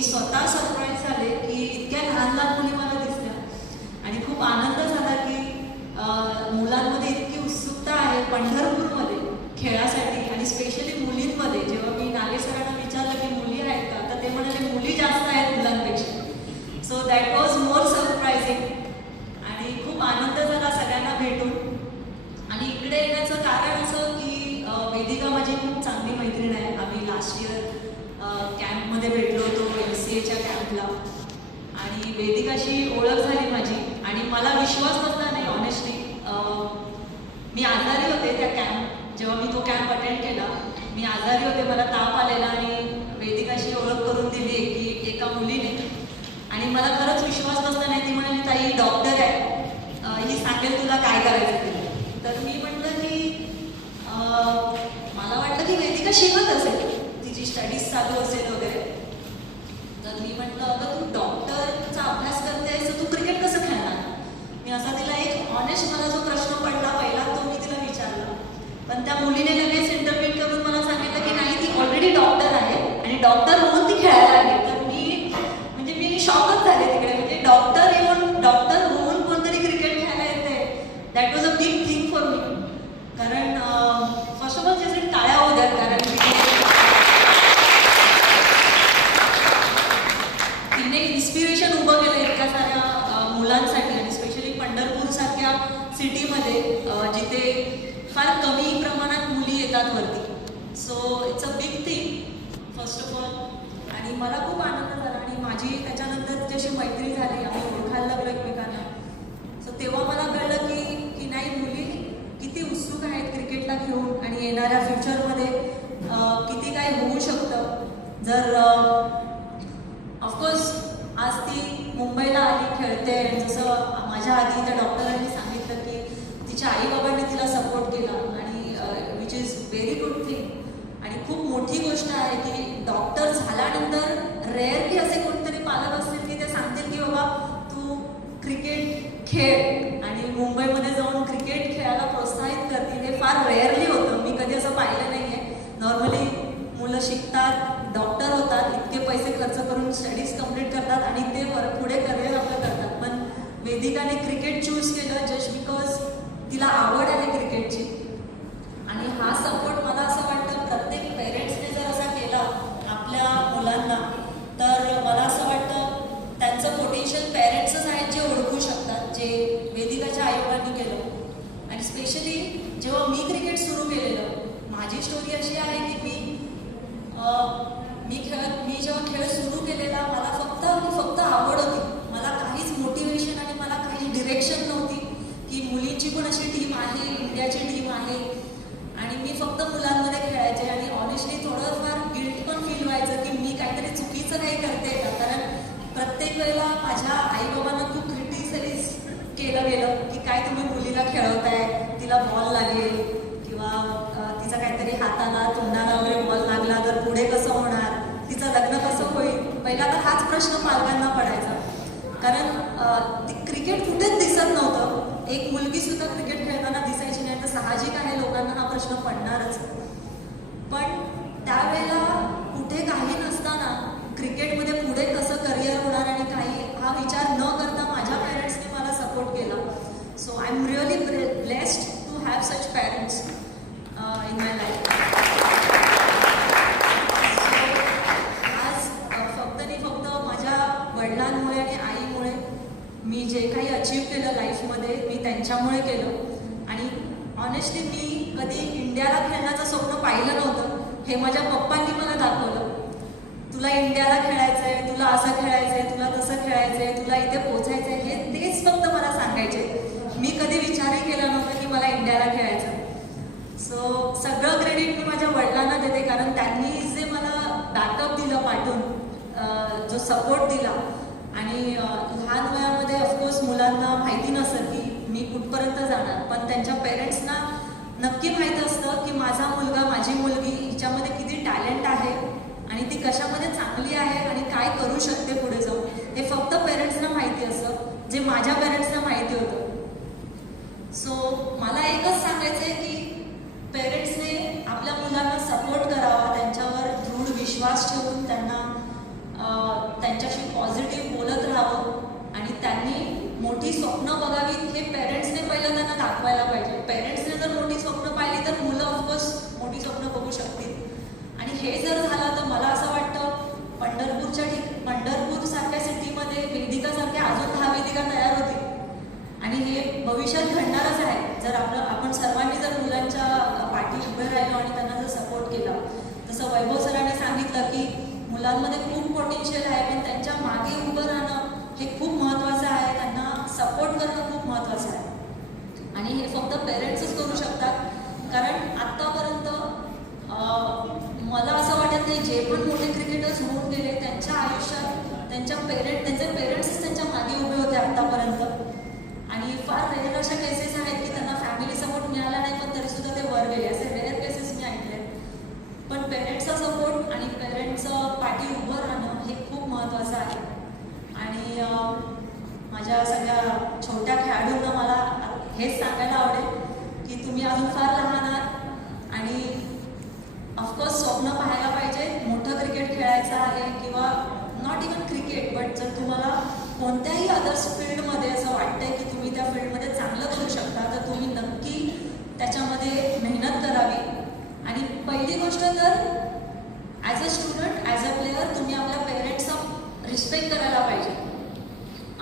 मी स्वतः सरप्राईज झाले की इतक्या लहान लहान मुली मला दिसल्या आणि खूप आनंद झाला की मुलांमध्ये इतकी उत्सुकता आहे पंढरपूरमध्ये खेळासाठी आणि स्पेशली मुलींमध्ये. जेव्हा मी नागे सरांना विचारलं की मुली आहेत का, तर ते म्हणाले मुली जास्त आहेत मुलांपेक्षा. So that was more surprising आणि खूप आनंद झाला सगळ्यांना भेटून. आणि इकडे येण्याचं कारण असं की वेदिका माझी खूप चांगली मैत्रीण आहे. आम्ही लास्ट इयर कॅम्पमध्ये भेटलो होतो MCAच्या कॅम्पला आणि वेदिकाशी ओळख झाली माझी. आणि मला विश्वास नसला नाही ऑनेस्टली. मी आजारी होते त्या कॅम्प, जेव्हा मी तो कॅम्प अटेंड केला मी आजारी होते, मला ताप आलेला आणि वेदिकाशी ओळख करून दिली की एका मुलीने. आणि मला खरंच विश्वास बसला नाही. ती म्हणाली ताई डॉक्टर आहे, ही सांगेल तुला काय करायचं ते. तर मी म्हटलं की मला वाटलं की वेदिका शिकत असेल, तिची स्टडीज चालू असेल वगैरे. तर मी म्हटलं अगं तू डॉक्टरचा अभ्यास करतेस तर तू क्रिकेट कसं खेळणार. मी असा तिला एक ऑनेस्ट मला जो प्रश्न पडला पहिला तो मी तिला विचारला. पण त्या मुलीने लगेच इंटरव्ह्यू करून मला सांगितलं की नाही ती ऑलरेडी डॉक्टर आहे आणि डॉक्टर म्हणून ती खेळायला लागली. तर मी शॉकच झाले तिकडे. म्हणजे डॉक्टर होऊन कोणतरी क्रिकेट खेळायला येते, that was a big thing for me. कारण फर्स्ट ऑफ ऑल जसे टाळ्या होत्या, कारण तिने इन्स्पिरेशन उभं केलं इतक्या साऱ्या मुलांसाठी आणि स्पेशली पंढरपूरसारख्या सिटीमध्ये जिथे फार कमी प्रमाणात मुली येतात वरती. So it's a big thing first of all. आणि मला खूप आनंद झाला आणि माझी त्याच्यानंतर जशी मैत्री झाली, आम्ही ओळखायला लागलो एकमेकांना. सो तेव्हा मला कळलं की नाही मुली किती उत्सुक आहेत क्रिकेटला घेऊन आणि येणाऱ्या फ्युचरमध्ये किती काय होऊ शकतं. जर ऑफकोर्स आज ती मुंबईला आली खेळते. जसं माझ्या आधी त्या डॉक्टरांनी सांगितलं की तिच्या आईबाबांनी तिला सपोर्ट केला आणि which is very good thing. आणि खूप मोठी गोष्ट आहे की डॉक्टर झाल्यानंतर रेअरली असे कोणतरी पालक असतील की ते सांगतील की बाबा तू क्रिकेट खेळ आणि मुंबईमध्ये जाऊन क्रिकेट खेळायला प्रोत्साहित करतील. हे फार रेअरली होतं, मी कधी असं पाहिलं नाही आहे. नॉर्मली मुलं शिकतात, डॉक्टर होतात, इतके पैसे खर्च करून स्टडीज कंप्लीट करतात आणि ते पुढे करिअर आपलं करतात. पण वेदिकाने क्रिकेट चूज केलं जस्ट बिकॉज तिला आवड आहे क्रिकेटची. आणि हा सपोर्ट मला असं वाटतं प्रत्येक पेरेंट्सने जर असा केला आपल्या मुलांना तर मला असं वाटतं त्यांचं पोटेन्शियल पेरेंट्सच आहेत जे ओळखू शकतात, जे वेदिकाच्या आईबाबांनी केलं. आणि स्पेशली जेव्हा मी क्रिकेट सुरू केलेलं, माझी स्टोरी अशी आहे की मी जेव्हा खेळ सुरू केलेला मला फक्त आवड होती. मला काहीच मोटिवेशन आणि मला काही डिरेक्शन नव्हती की मुलींची पण अशी टीम आहे, इंडियाची टीम आहे. आणि मी फक्त मुलांमध्ये खेळायचे आणि ऑनेस्टली थोडंफार गिल्ट पण फील व्हायचं की मी काहीतरी चुकीचं काही करते का. कारण प्रत्येक वेळेला माझ्या आईबाबांना खूप क्रिटिसाइज केलं गेलं की काय तुम्ही मुलीला खेळवताय, तिला बॉल लागेल किंवा तिचा काहीतरी हाताला तोंडाला वगैरे बॉल लागला तर पुढे कसं होणार, तिचं लग्न कसं होईल. पहिला तर हाच प्रश्न पालकांना पडायचा. कारण ती क्रिकेट कुठेच दिसत नव्हतं. एक मुलगी सुद्धा क्रिकेट खेळताना दिसायची नाही. तर साहजिक आहे लोकांना हा प्रश्न पडणारच. पण त्यावेळेला कुठे काही नसताना क्रिकेटमध्ये पुढे कसं करिअर होणार आणि काही हा विचार न करता माझ्या पॅरेंट्सने मला सपोर्ट केला. So I am really blessed to have such parents in my life. आज फक्त माझ्या वडिलांमुळे आणि आईमुळे मी जे काही अचीव केलं लाईफमध्ये मी त्यांच्यामुळे केलं. आणि ऑनेस्टली मी कधी इंडियाला खेळण्याचं स्वप्न पाहिलं नव्हतं. हे माझ्या पप्पांनी मला दाखवलं. तुला इंडियाला खेळायचं आहे, तुला असं खेळायचं आहे, तुला तसं खेळायचं आहे, तुला इथे पोचायचं आहे, हे तेच फक्त मला सांगायचे. मी कधी विचारही केला नव्हता की मला इंडियाला खेळायचं. सो सगळं क्रेडिट मी माझ्या वडिलांना देते. कारण त्यांनी जे मला बॅकअप दिलं पाठवून, जो सपोर्ट दिला. आणि लहान वयामध्ये ऑफकोर्स मुलांना माहिती नसतं की मी कुठपर्यंत जाणार. पण त्यांच्या पेरेंट्सना नक्की माहीत असतं की माझा मुलगा, माझी मुलगी हिच्यामध्ये किती टॅलेंट आहे आणि ती कशामध्ये चांगली आहे आणि काय करू शकते पुढे जाऊन. हे फक्त पेरेंट्सना माहिती असतं, जे माझ्या पेरेंट्सना माहिती होतं. सो मला एकच सांगायचं आहे की पेरेंट्सने आपल्या मुलांना सपोर्ट करावा, त्यांच्यावर दृढ विश्वास ठेवून त्यांना जर आपण सर्वांनी जर मुलांच्या पाठी उभे राहिलो आणि त्यांना जर सपोर्ट केला, तसं वैभव सरांनी सांगितलं की मुलांमध्ये खूप पोटेन्शियल आहे, पण त्यांच्या मागे उभं राहणं हे खूप महत्त्वाचं आहे. त्यांना सपोर्ट करणं खूप महत्त्वाचं आहे आणि हे फक्त पेरेंट्सच करू शकतात. कारण आत्तापर्यंत मला असं वाटत नाही जे पण मोठे क्रिकेटर्स होऊन गेले त्यांच्या आयुष्यात त्यांचे पेरेंट्सच त्यांच्या मागे उभे होते आत्तापर्यंत. आणि फार रेअर अशा केसेस आहेत की त्यांना फॅमिली सपोर्ट मिळाला नाही पण तरीसुद्धा ते वर गेले, असे रेअर केसेस मी ऐकले. पण पेरेंट्सचा सपोर्ट आणि पेरेंट्सचं पाठी उभं राहणं हे खूप महत्त्वाचं आहे. आणि माझ्या सगळ्या छोट्या खेळाडूंना मला हेच सांगायला आवडेल की तुम्ही अजून फार लहान आहात आणि ऑफकोर्स स्वप्न पाहायला पाहिजे. मोठं क्रिकेट खेळायचं आहे किंवा नॉट इवन क्रिकेट, बट जर तुम्हाला कोणत्याही अदर्स फील्डमध्ये असं वाटतंय की तुम्ही त्या फील्डमध्ये चांगलं करू शकता, तर तुम्ही नक्की त्याच्यामध्ये मेहनत करावी. आणि पहिली गोष्ट तर as a student, as a player तुम्ही आपल्या पेरेंट्सचा रिस्पेक्ट करायला पाहिजे.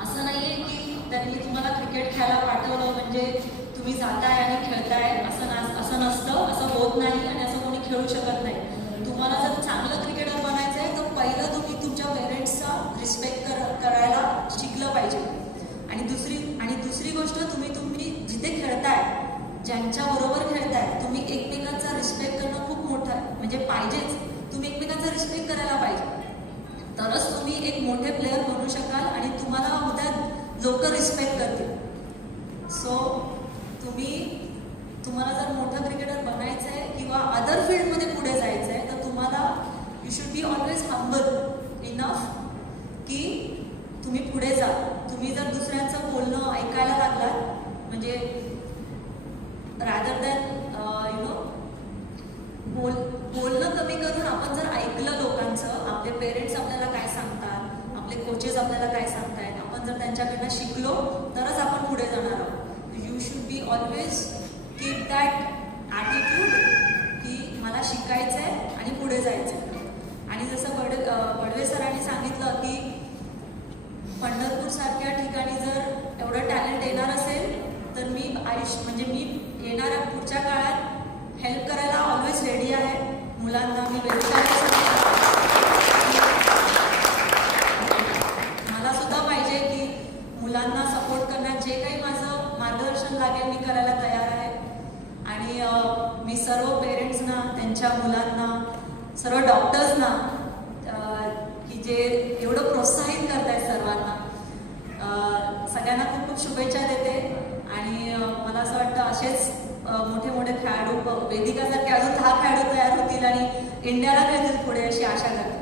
असं नाही आहे की त्यांनी तुम्हाला क्रिकेट खेळायला पाठवलं म्हणजे तुम्ही जाताय आणि खेळताय, असं नसतं, असं होत नाही आणि असं कोणी खेळू शकत नाही. तुम्हाला जर चांगलं क्रिकेटर बनायचं आहे तर पहिलं तुम्ही तुमच्या पेरेंट्सचा रिस्पेक्ट करायला शिकलं पाहिजे. आणि दुसरी गोष्ट तुम्ही जिथे खेळताय, ज्यांच्याबरोबर खेळताय, तुम्ही एकमेकांचा रिस्पेक्ट करणं खूप मोठं आहे, म्हणजे पाहिजेच. तुम्ही एकमेकांचा रिस्पेक्ट करायला पाहिजे, तरच तुम्ही एक मोठे प्लेयर बनू शकाल आणि तुम्हाला उद्या लोक रिस्पेक्ट करतील. सो तुम्हाला जर मोठं क्रिकेटर बनायचं आहे किंवा अदर फील्डमध्ये पुढे जायचं आहे तर तुम्हाला you should be always humble enough की तुम्ही पुढे जा. तुम्ही जर दुसऱ्यांचं बोलणं ऐकायला लागलात, म्हणजे रॅदर दॅन बोलणं कमी करून आपण जर ऐकलं लोकांचं, आपले पेरेंट्स आपल्याला काय सांगतात, आपले कोचेस आपल्याला काय सांगतायत, आपण जर त्यांच्याकडनं शिकलो तरच आपण पुढे जाणार आहोत. You should be always keep that attitude की मला शिकायचं आहे आणि पुढे जायचं आहे. आणि जसं बडवे सरांनी सांगितलं की पंढरपूरसारख्या ठिकाणी जर एवढं टॅलेंट येणार असेल तर मी येणाऱ्या पुढच्या काळात हेल्प करायला ऑलवेज रेडी आहे. मुलांना मी मला सुद्धा पाहिजे की मुलांना सपोर्ट करण्यात जे काही माझं मार्गदर्शन लागेल मी करायला तयार आहे. आणि मी सर्व पेरेंट्सना, त्यांच्या मुलांना, सर्व डॉक्टर्सना की जे एवढं प्रोत्साहित करत आहेत सर्वांना, सगळ्यांना खूप खूप शुभेच्छा देते. आणि मला असं वाटतं असेच मोठे मोठे खेळाडू, वेदिकासारखे अजून 10 खेळाडू तयार होतील आणि इंडियाला खेळतील पुढे, अशी आशा करते.